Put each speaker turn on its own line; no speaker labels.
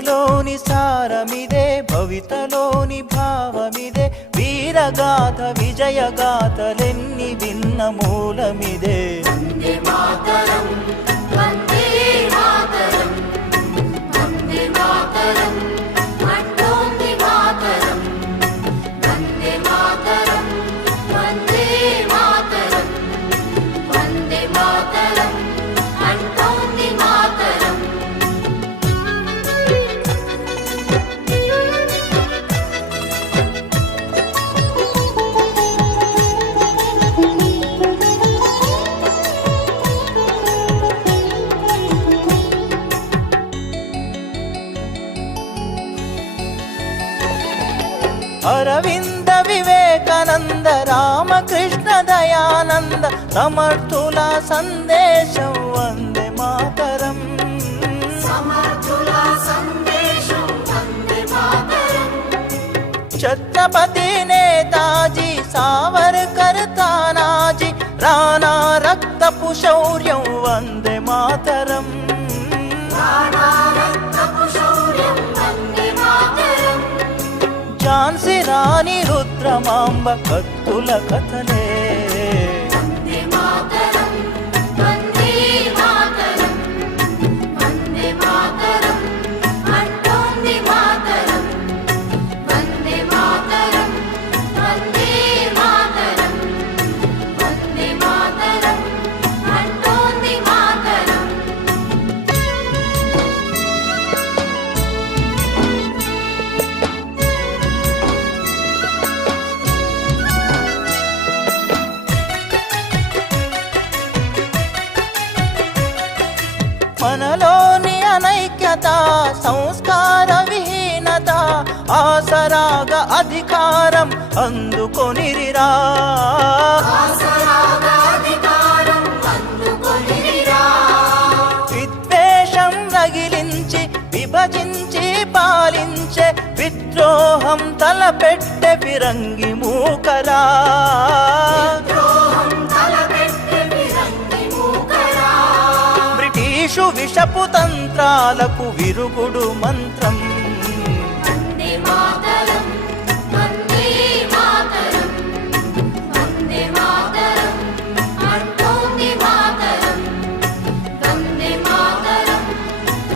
చరితలోని సారమిదే భవితలోని భావమిదే వీరగాథ విజయగాథలెన్ని విన్న మూలమిదే
మాతరం.
అరవింద వివేకానంద రామకృష్ణ దయానంద సమర్థుల సందేశం వందే మాతరం.
సమర్థుల సందేశం వందే మాతరం.
ఛత్రపతి నేతాజీ సావర్కర్ తానాజీ రాణా రక్తపు శౌర్యం వందే మాతరం. ఝాన్సీ రాణి రుద్రమాంబ కత్తుల కథలే. మనలోని అనైక్యత సంస్కార విహీనత ఆసరాగ అధికారం అందుకొనిరిరా. విద్వేషం రగిలించి విభజించి పాలించే విద్రోహం తలపెట్టె ఫిరంగి మూకరా. విషపు తంత్రాలకు విరుగుడు
మంత్రం.